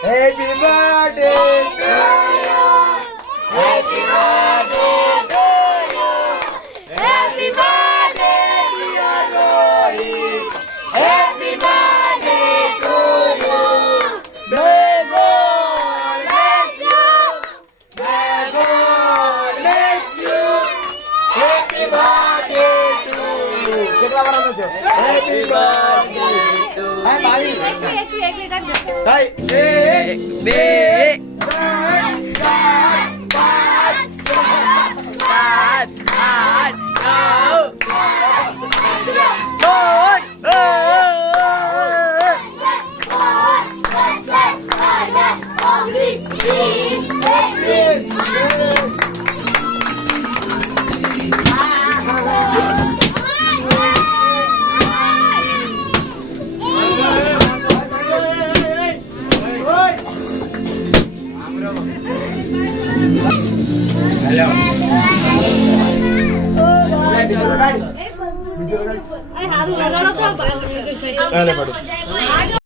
Happy birthday to you. Happy birthday to you. Happy birthday dear Rohit. Happy birthday to you. May God bless you. May God bless you. Happy birthday to you. કેટલા વર્ષનો છે? Happy birthday to you. હાય ભાઈ. એક હાય. એક બે ત્રણ ચાર પાંચ છ સાત આઠ Hello.